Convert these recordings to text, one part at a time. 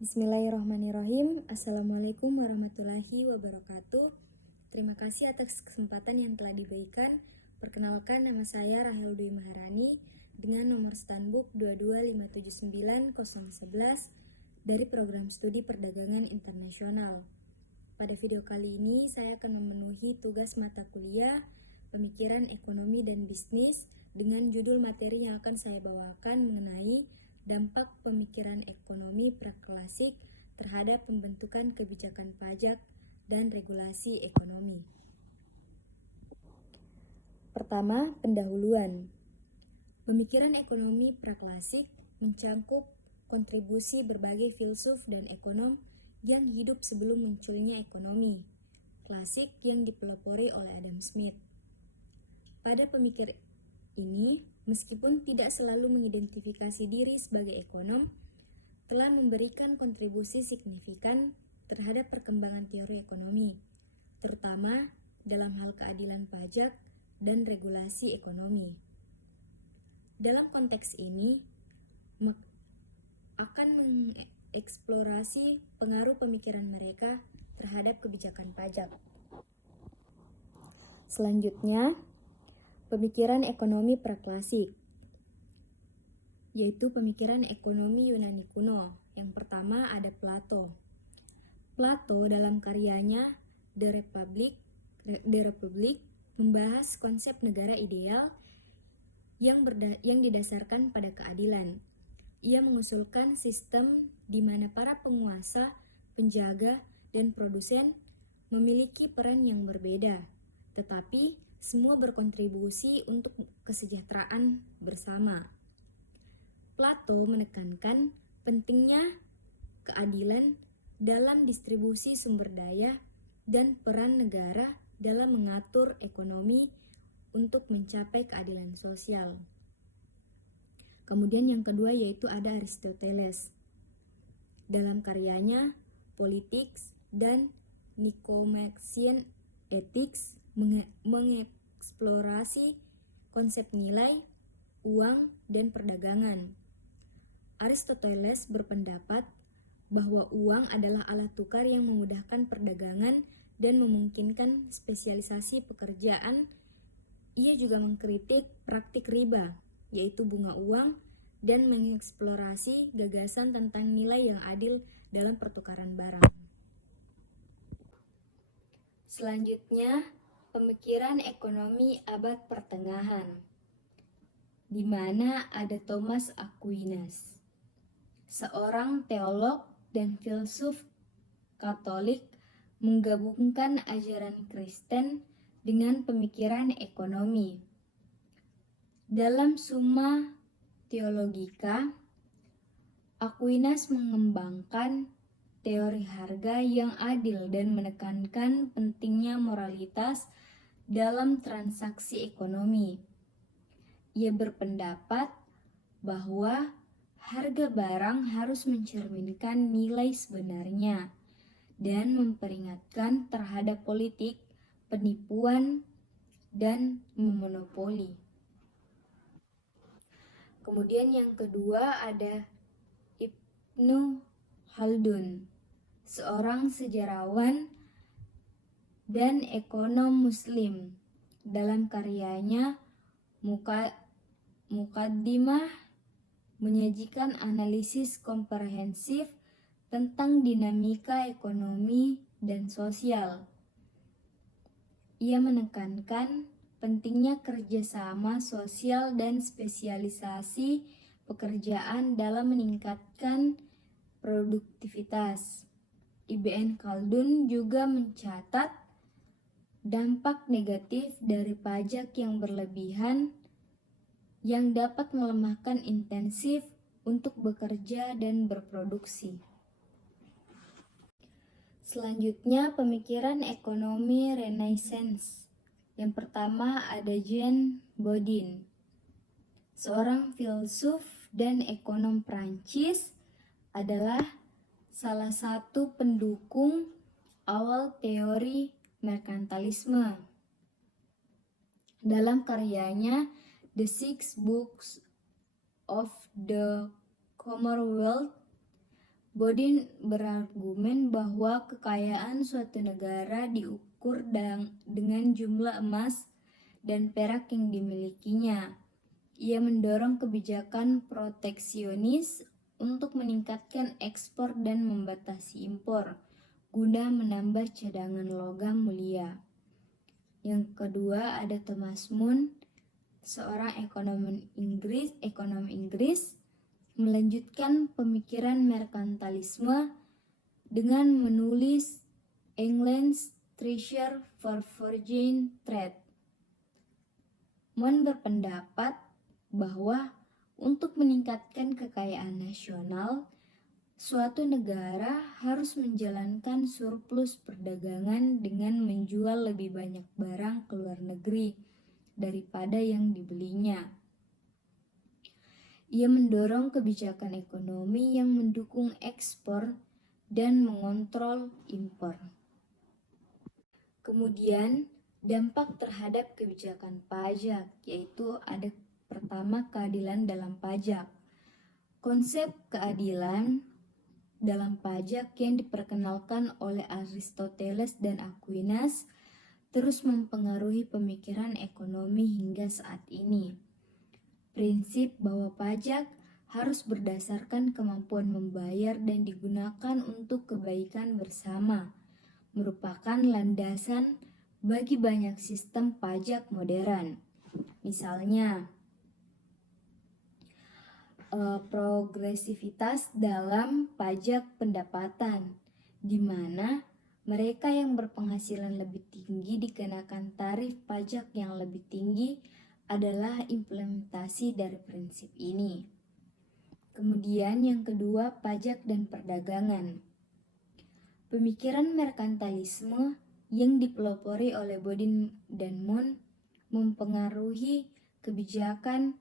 Bismillahirrahmanirrahim. Assalamualaikum warahmatullahi wabarakatuh. Terima kasih atas kesempatan yang telah diberikan. Perkenalkan, nama saya Rahel Dwi Maharani dengan nomor Stanbook 22579-011 dari Program Studi Perdagangan Internasional. Pada video kali ini, saya akan memenuhi tugas mata kuliah Pemikiran Ekonomi dan Bisnis dengan judul materi yang akan saya bawakan mengenai dampak pemikiran ekonomi praklasik terhadap pembentukan kebijakan pajak dan regulasi ekonomi. Pertama, pendahuluan. Pemikiran ekonomi praklasik mencangkup kontribusi berbagai filsuf dan ekonom yang hidup sebelum munculnya ekonomi klasik yang dipelopori oleh Adam Smith. Pada pemikir ini, meskipun tidak selalu mengidentifikasi diri sebagai ekonom, telah memberikan kontribusi signifikan terhadap perkembangan teori ekonomi, terutama dalam hal keadilan pajak dan regulasi ekonomi. Dalam konteks ini, akan mengeksplorasi pengaruh pemikiran mereka terhadap kebijakan pajak. Selanjutnya, pemikiran ekonomi praklasik, yaitu pemikiran ekonomi Yunani kuno. Yang pertama ada Plato. Plato dalam karyanya The Republic membahas konsep negara ideal yang didasarkan pada keadilan. Ia mengusulkan sistem di mana para penguasa, penjaga, dan produsen memiliki peran yang berbeda, tetapi semua berkontribusi untuk kesejahteraan bersama. Plato menekankan pentingnya keadilan dalam distribusi sumber daya dan peran negara dalam mengatur ekonomi untuk mencapai keadilan sosial. Kemudian yang kedua yaitu ada Aristoteles. Dalam karyanya Politics dan Nicomachean Ethics mengeksplorasi konsep nilai, uang, dan perdagangan. Aristoteles berpendapat bahwa uang adalah alat tukar yang memudahkan perdagangan dan memungkinkan spesialisasi pekerjaan. Ia juga mengkritik praktik riba, yaitu bunga uang, dan mengeksplorasi gagasan tentang nilai yang adil dalam pertukaran barang. Selanjutnya, pemikiran ekonomi abad pertengahan, di mana ada Thomas Aquinas, seorang teolog dan filsuf Katolik menggabungkan ajaran Kristen dengan pemikiran ekonomi. Dalam Summa Theologica, Aquinas mengembangkan teori harga yang adil dan menekankan pentingnya moralitas dalam transaksi ekonomi. Ia berpendapat bahwa harga barang harus mencerminkan nilai sebenarnya dan memperingatkan terhadap politik, penipuan, dan memonopoli. Kemudian yang kedua ada Ibnu Khaldun, seorang sejarawan dan ekonom Muslim. Dalam karyanya Muqaddimah menyajikan analisis komprehensif tentang dinamika ekonomi dan sosial. Ia menekankan pentingnya kerjasama sosial dan spesialisasi pekerjaan dalam meningkatkan produktivitas. Ibn Khaldun juga mencatat dampak negatif dari pajak yang berlebihan yang dapat melemahkan intensif untuk bekerja dan berproduksi. Selanjutnya, pemikiran ekonomi Renaissance. Yang pertama ada Jean Bodin, seorang filsuf dan ekonom Prancis, adalah salah satu pendukung awal teori merkantilisme. Dalam karyanya The Six Books of the Commonwealth, Bodin berargumen bahwa kekayaan suatu negara diukur dengan jumlah emas dan perak yang dimilikinya. Ia mendorong kebijakan proteksionis untuk meningkatkan ekspor dan membatasi impor, guna menambah cadangan logam mulia. Yang kedua ada Thomas Mun, seorang ekonom Inggris, melanjutkan pemikiran merkantilisme dengan menulis England's Treasure for Foreign Trade. Mun berpendapat bahwa untuk meningkatkan kekayaan nasional, suatu negara harus menjalankan surplus perdagangan dengan menjual lebih banyak barang ke luar negeri daripada yang dibelinya. Ia mendorong kebijakan ekonomi yang mendukung ekspor dan mengontrol impor. Kemudian, dampak terhadap kebijakan pajak, yaitu ada pertama keadilan dalam pajak. Konsep keadilan dalam pajak yang diperkenalkan oleh Aristoteles dan Aquinas terus mempengaruhi pemikiran ekonomi hingga saat ini. Prinsip bahwa pajak harus berdasarkan kemampuan membayar dan digunakan untuk kebaikan bersama merupakan landasan bagi banyak sistem pajak modern. Misalnya, progresivitas dalam pajak pendapatan, di mana mereka yang berpenghasilan lebih tinggi dikenakan tarif pajak yang lebih tinggi adalah implementasi dari prinsip ini. Kemudian yang kedua, pajak dan perdagangan. Pemikiran merkantilisme yang dipelopori oleh Bodin dan Mun mempengaruhi kebijakan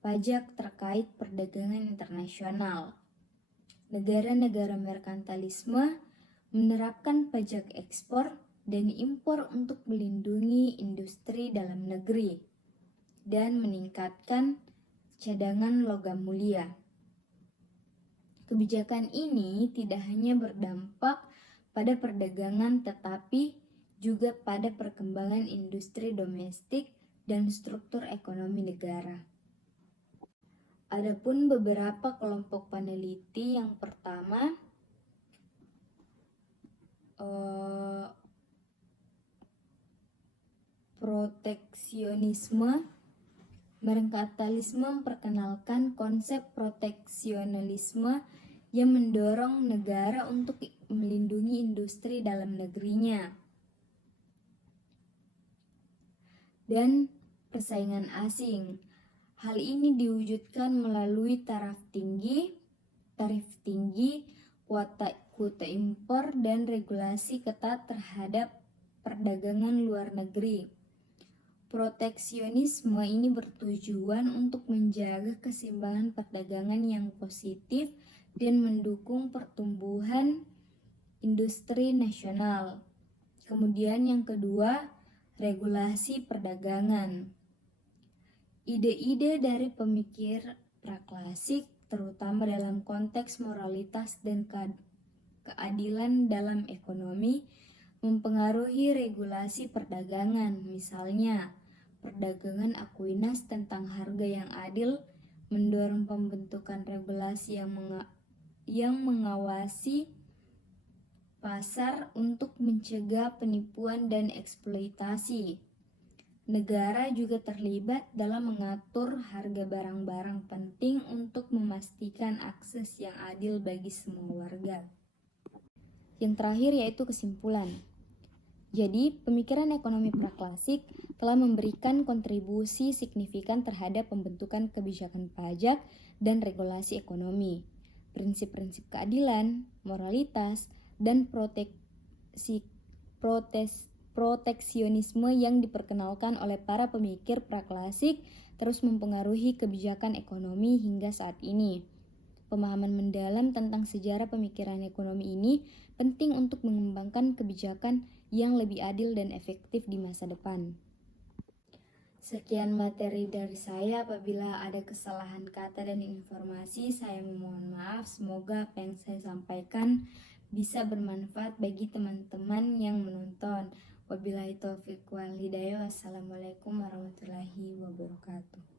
pajak terkait perdagangan internasional. Negara-negara merkantilisme menerapkan pajak ekspor dan impor untuk melindungi industri dalam negeri dan meningkatkan cadangan logam mulia. Kebijakan ini tidak hanya berdampak pada perdagangan tetapi juga pada perkembangan industri domestik dan struktur ekonomi negara. Adapun beberapa kelompok peneliti, yang pertama proteksionisme. Merkantilisme memperkenalkan konsep proteksionisme yang mendorong negara untuk melindungi industri dalam negerinya dan persaingan asing. Hal ini diwujudkan melalui tarif tinggi, kuota impor, dan regulasi ketat terhadap perdagangan luar negeri. Proteksionisme ini bertujuan untuk menjaga keseimbangan perdagangan yang positif dan mendukung pertumbuhan industri nasional. Kemudian yang kedua, regulasi perdagangan. Ide-ide dari pemikir praklasik, terutama dalam konteks moralitas dan keadilan dalam ekonomi, mempengaruhi regulasi perdagangan. Misalnya, perdagangan Aquinas tentang harga yang adil mendorong pembentukan regulasi yang mengawasi pasar untuk mencegah penipuan dan eksploitasi. Negara juga terlibat dalam mengatur harga barang-barang penting untuk memastikan akses yang adil bagi semua warga. Yang terakhir yaitu kesimpulan. Jadi, pemikiran ekonomi praklasik telah memberikan kontribusi signifikan terhadap pembentukan kebijakan pajak dan regulasi ekonomi. Prinsip-prinsip keadilan, moralitas, dan proteksionisme yang diperkenalkan oleh para pemikir praklasik terus mempengaruhi kebijakan ekonomi hingga saat ini. Pemahaman mendalam tentang sejarah pemikiran ekonomi ini penting untuk mengembangkan kebijakan yang lebih adil dan efektif di masa depan. Sekian materi dari saya. Apabila ada kesalahan kata dan informasi, saya memohon maaf. Semoga apa yang saya sampaikan bisa bermanfaat bagi teman-teman yang menonton. Wabillahi taufiq wal hidayah. Wassalamualaikum warahmatullahi wabarakatuh.